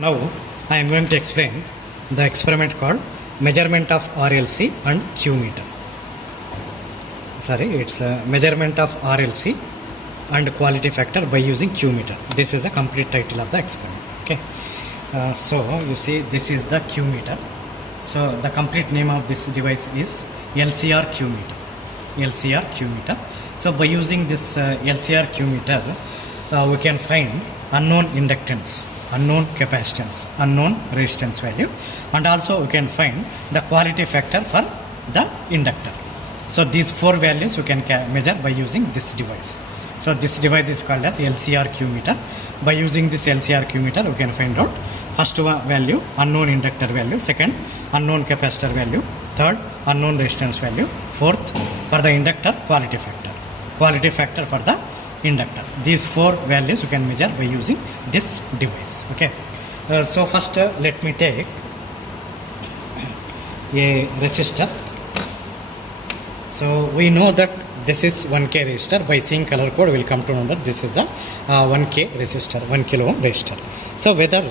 Now I am going to explain the experiment called measurement of RLC and Q meter. Sorry, it's a measurement of RLC and quality factor by using Q meter. This is the complete title of the experiment. Okay. So you see this is the Q meter. So the complete name of this device is LCR Q meter. LCR Q meter. So by using this LCR Q meter, we can find unknown inductance, unknown capacitance, unknown resistance value, and also we can find the quality factor for the inductor. So these four values we can measure by using this device. So this device is called as LCR Q meter. By using this LCR Q meter, we can find out first value, unknown inductor value, second unknown capacitor value, third unknown resistance value, fourth for the inductor quality factor for the inductor. These four values you can measure by using this device. Okay. So first let me take a resistor. So we know that this is 1K resistor. By seeing color code we will come to know that this is a 1K resistor, 1 kilo ohm resistor. So whether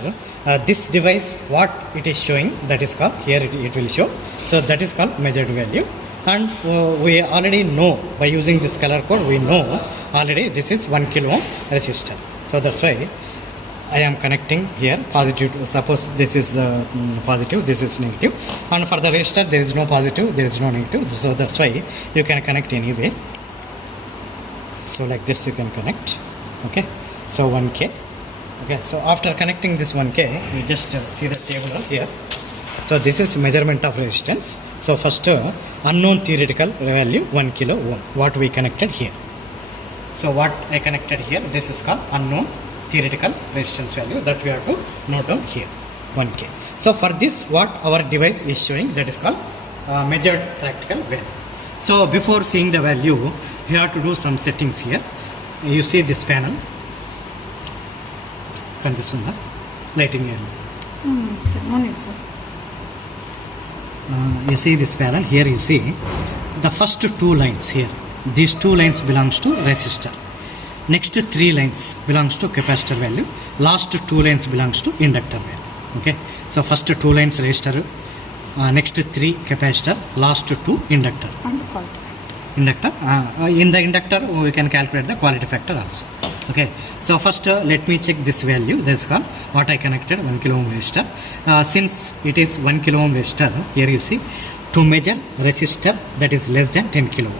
this device what it is showing, that is called, here it will show, so that is called measured value. And we already know by using this color code, we know already this is 1 kilo ohm resistor. So that's why I am connecting here positive. Suppose this is positive, this is negative, and for the resistor there is no positive, there is no negative. So that's why you can connect anyway. So like this you can connect. Okay. So 1K. Okay. So after connecting this 1K, you just see the table here. So this is measurement of resistance. So first unknown theoretical value 1 kilo ohm. What we connected here. So what I connected here, this is called unknown theoretical resistance value that we have to note down here, 1K. So for this what our device is showing, that is called measured practical value. So before seeing the value, you have to do some settings here. You see this panel. Kanpisunda lighting sir, no need, sir. You see this panel here. You see the first two lines here. These two lines belongs to resistor. Next three lines belongs to capacitor value. Last two lines belongs to inductor value. Okay. So first two lines resistor, next three capacitor, last two inductor. And the quality factor. Inductor. In the inductor we can calculate the quality factor also. Okay. So first let me check this value. That's called what I connected 1 kilo ohm resistor. Since it is 1 kilo ohm resistor, here you see to measure resistor that is less than 10 kilo ohm.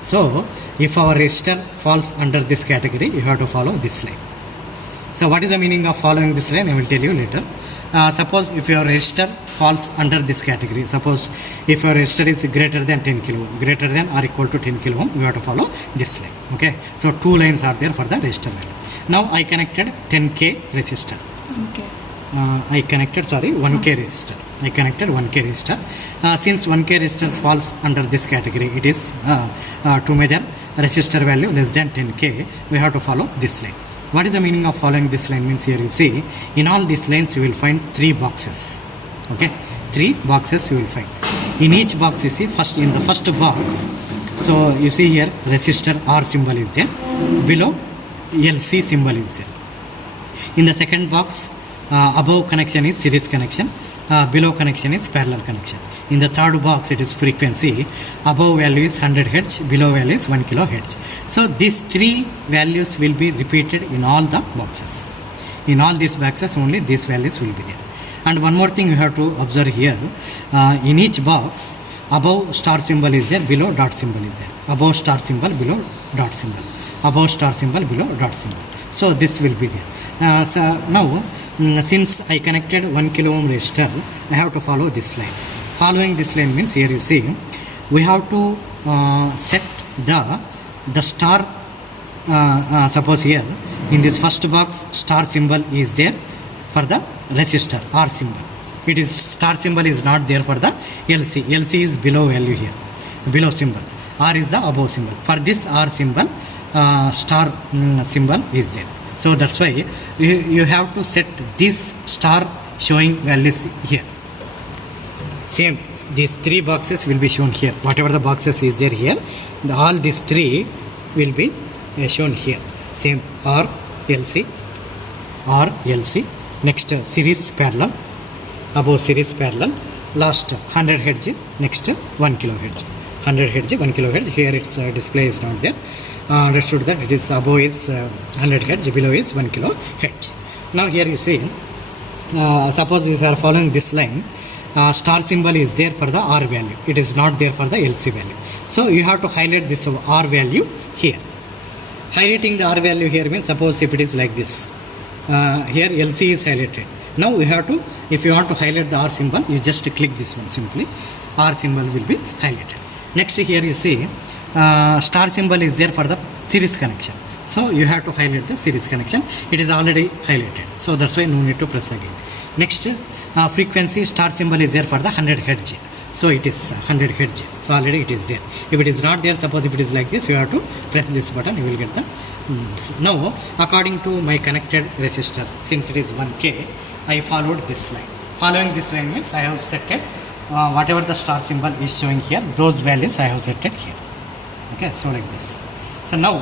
So if our resistor falls under this category, you have to follow this line. So what is the meaning of following this line? I will tell you later. Suppose if your resistor falls under this category, suppose if your resistor is greater than 10 kilo ohm, greater than or equal to 10 kilo ohm, you have to follow this line. Okay. So two lines are there for the resistor value. Now I connected 10K resistor. Okay. I connected 1K resistor. I connected 1K resistor. Since 1K resistor falls under this category, it is to measure resistor value less than 10K, we have to follow this line. What is the meaning of following this line? Means here you see in all these lines you will find three boxes. Okay, three boxes you will find. In each box you see first, in the first box, so you see here resistor R symbol is there, below LC symbol is there. In the second box, above connection is series connection, below connection is parallel connection. In the third box it is frequency, above value is 100 Hz, below value is 1 kHz. So these three values will be repeated in all the boxes. In all these boxes only these values will be there. And one more thing you have to observe here, in each box above star symbol is there, below dot symbol is there. Above star symbol, below dot symbol. Above star symbol, below dot symbol. So this will be there. So now since I connected 1 kilo ohm resistor, I have to follow this line. Following this line means here you see we have to set the star. Suppose here in this first box star symbol is there for the resistor R symbol. It is star symbol is not there for the LC. LC is below value here, below symbol. R is the above symbol. For this R symbol, star symbol is there. So that's why you have to set this star showing values here. Same, these three boxes will be shown here. Whatever the boxes is there here, all these three will be shown here. Same, R LC, next series parallel, above series parallel, last 100 hertz, next 1 kilohertz. 100 hertz, 1 kilohertz. Here its display is not there. Understood that it is above is 100 hertz, below is 1 kilohertz. Now here you see, suppose if you are following this line, star symbol is there for the R value. It is not there for the LC value. So you have to highlight this R value here. Highlighting the R value here means, suppose if it is like this, here LC is highlighted. Now we have to, if you want to highlight the R symbol, you just click this one simply. R symbol will be highlighted. Next here you see, star symbol is there for the series connection. So you have to highlight the series connection. It is already highlighted. So that's why no need to press again. Next, frequency star symbol is there for the 100 hertz. So it is 100 hertz. So already it is there. If it is not there, suppose if it is like this, you have to press this button, you will get the. Now, according to my connected resistor, since it is 1K, I followed this line. Following this line means I have set it, whatever the star symbol is showing here, those values I have set it here. Okay, so like this. So now,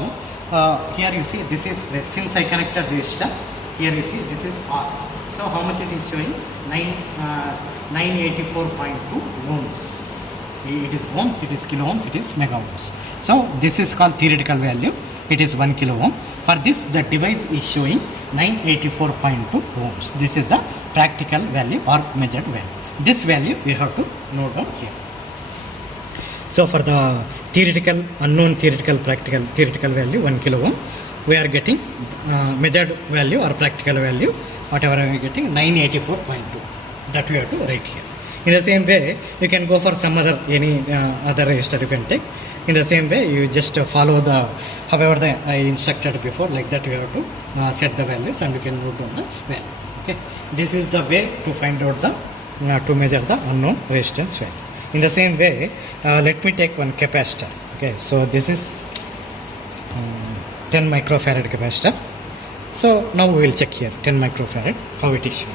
here you see, this is, since I connected resistor, here you see, this is R. So how much it is showing? 984.2 ohms. It is ohms, it is kilo ohms, it is mega ohms. So this is called theoretical value. It is 1 kilo ohm. For this, the device is showing 984.2 ohms. This is the practical value or measured value. This value you have to note down here. So for the theoretical, unknown theoretical, practical, theoretical value 1 kilo ohm, we are getting measured value or practical value, whatever we are getting, 984.2. That we have to write here. In the same way, you can go for some other, any other resistor you can take. In the same way, you just follow the, however I instructed before, like that you have to set the values and you can note down the value. Okay. This is the way to find out the, to measure the unknown resistance value. In the same way, let me take one capacitor. Okay, so this is 10 microfarad capacitor. So now we will check here 10 microfarad, how it is shown.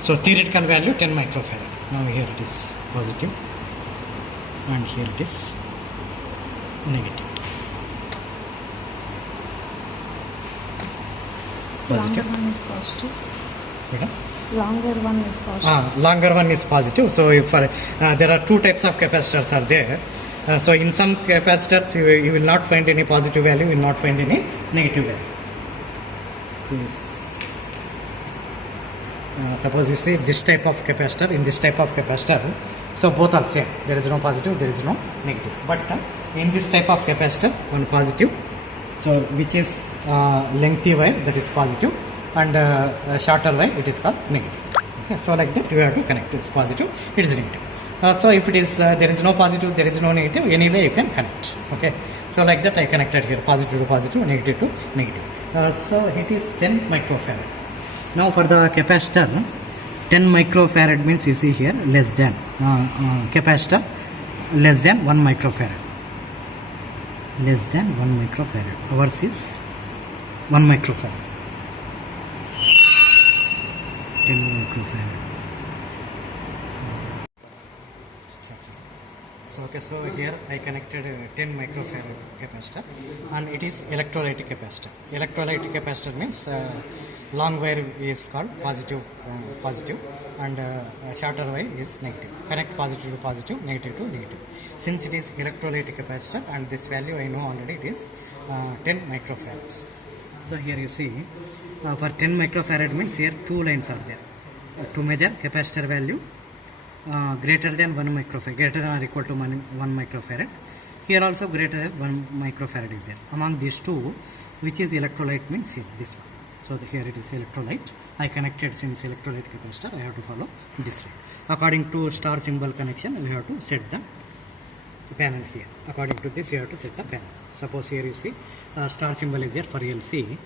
So theoretical value 10 microfarad. Now here it is positive and here it is negative. Longer one is positive. Okay. Longer one is positive. Longer one is positive. So if there are two types of capacitors are there. So in some capacitors you will not find any positive value, you will not find any negative value. So suppose you see this type of capacitor, in this type of capacitor, so both are same. There is no positive, there is no negative. But in this type of capacitor, one positive, so which is lengthy wire, that is positive, and shorter wire, it is called negative. Okay, so like that you have to connect. It is positive, it is negative. So if it is there is no positive, there is no negative, anyway you can connect. Okay, so like that I connected here, positive to positive, negative to negative. So it is 10 microfarad. Now for the capacitor, 10 microfarad means you see here less than capacitor less than 1 microfarad. Less than 1 microfarad. Ours is 1 microfarad. 10 microfarad. So okay, so here I connected 10 microfarad capacitor and it is electrolytic capacitor. Electrolytic capacitor means long wire is called positive and shorter wire is negative. Connect positive to positive, negative to negative. Since it is electrolytic capacitor and this value I know already, it is 10 microfarads. So here you see for 10 microfarad means here two lines are there to measure capacitor value greater than 1 microfarad, greater than or equal to 1 microfarad. Here also greater than 1 microfarad is there. Among these two, which is electrolyte means here, this one. So here it is electrolyte. I connected, since electrolyte capacitor, I have to follow this line. According to star symbol connection, we have to set the panel here. According to this, you have to set the panel. Suppose here you see star symbol is there for LC.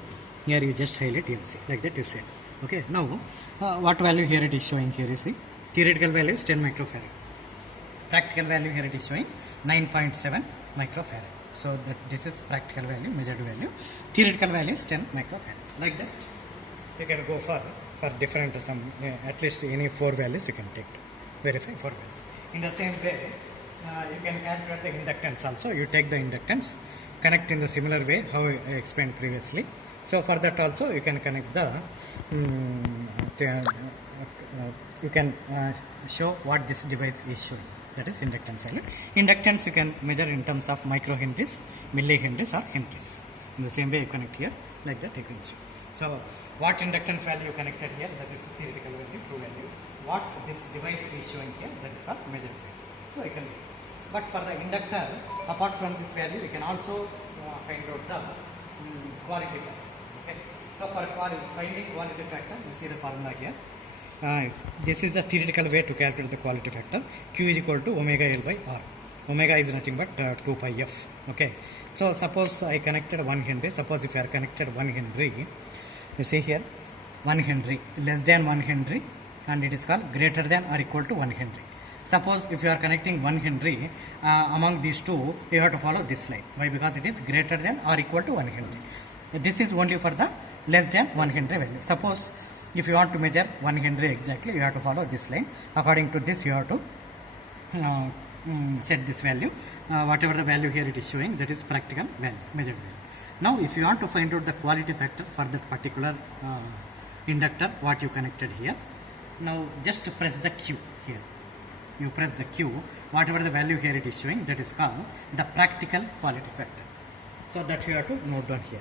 Here you just highlight LC, like that you set. Okay. Now, what value here it is showing here? You see, theoretical value is 10 microfarad. Practical value here it is showing 9.7 microfarad. So that this is practical value, measured value. Theoretical value is 10 microfarad. Like that, you can go for different at least any 4 values you can take to verify 4 values. In the same way, you can calculate the inductance also. You take the inductance, connect in the similar way how I explained previously. So for that also you can connect the, you can show what this device is showing. That is inductance value. Inductance you can measure in terms of microhenries, millihenries or henries. In the same way you connect here, like that you can show. So what inductance value you connected here, that is theoretical value, true value. What this device is showing here, that is called measured value. So I can, but for the inductor, apart from this value, you can also find out the quality factor. Okay. So for finding quality factor, you see the formula here. This is a theoretical way to calculate the quality factor. Q is equal to omega L by R. Omega is nothing but 2 pi f. Okay. So suppose I connected 1 Henry. Suppose if I are connected 1 Henry, you see here 1 Henry less than 1 Henry, and it is called greater than or equal to 1 Henry. Suppose if you are connecting 1 Henry, among these two you have to follow this line. Why? Because it is greater than or equal to 1 Henry. This is only for the less than 1 Henry value. Suppose if you want to measure 1 Henry exactly, you have to follow this line. According to this you have to set this value. Whatever the value here it is showing, that is practical value, measured value. Now if you want to find out the quality factor for that particular inductor what you connected here, now just press the Q here. You press the Q, whatever the value here it is showing, that is called the practical quality factor. So that you have to note down here.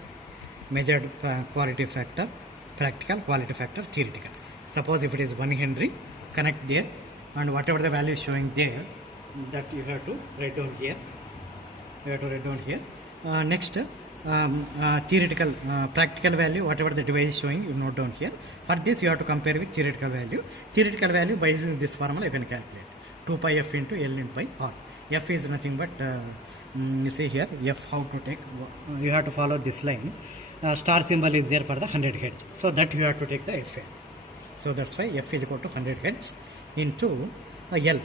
Measured quality factor, practical quality factor, theoretical. Suppose if it is 1 Henry, connect there, and whatever the value is showing there, that you have to write down here. You have to write down here. Next, theoretical, practical value, whatever the device is showing, you note down here. For this, you have to compare with theoretical value. Theoretical value, by using this formula, you can calculate 2 pi f into L in pi R. F is nothing but, you see here, F how to take, you have to follow this line. Star symbol is there for the 100 Hz. So that you have to take the F. So that's why F is equal to 100 Hz into L.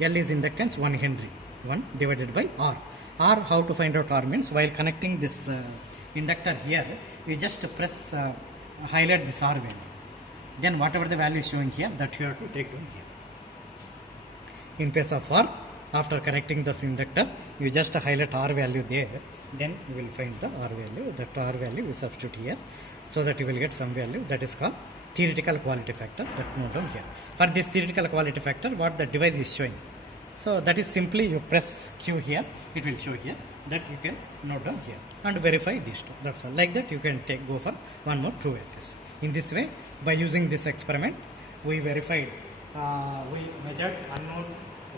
L is inductance 1 Henry. 1 divided by R. R, how to find out R means, while connecting this inductor here, you just press, highlight this R value. Then whatever the value is showing here, that you have to take down here. In place of R, after connecting this inductor, you just highlight R value there. Then you will find the R value. That R value you substitute here, so that you will get some value. That is called theoretical quality factor. That note down here. For this theoretical quality factor, what the device is showing. So that is simply you press Q here, it will show here. That you can note down here and verify these two. That's all. Like that you can go for one more true values. In this way, by using this experiment, we verified, we measured unknown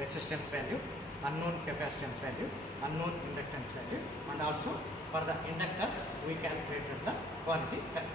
resistance value, unknown capacitance value, unknown inductance value, and also for the inductor we calculated the quality factor.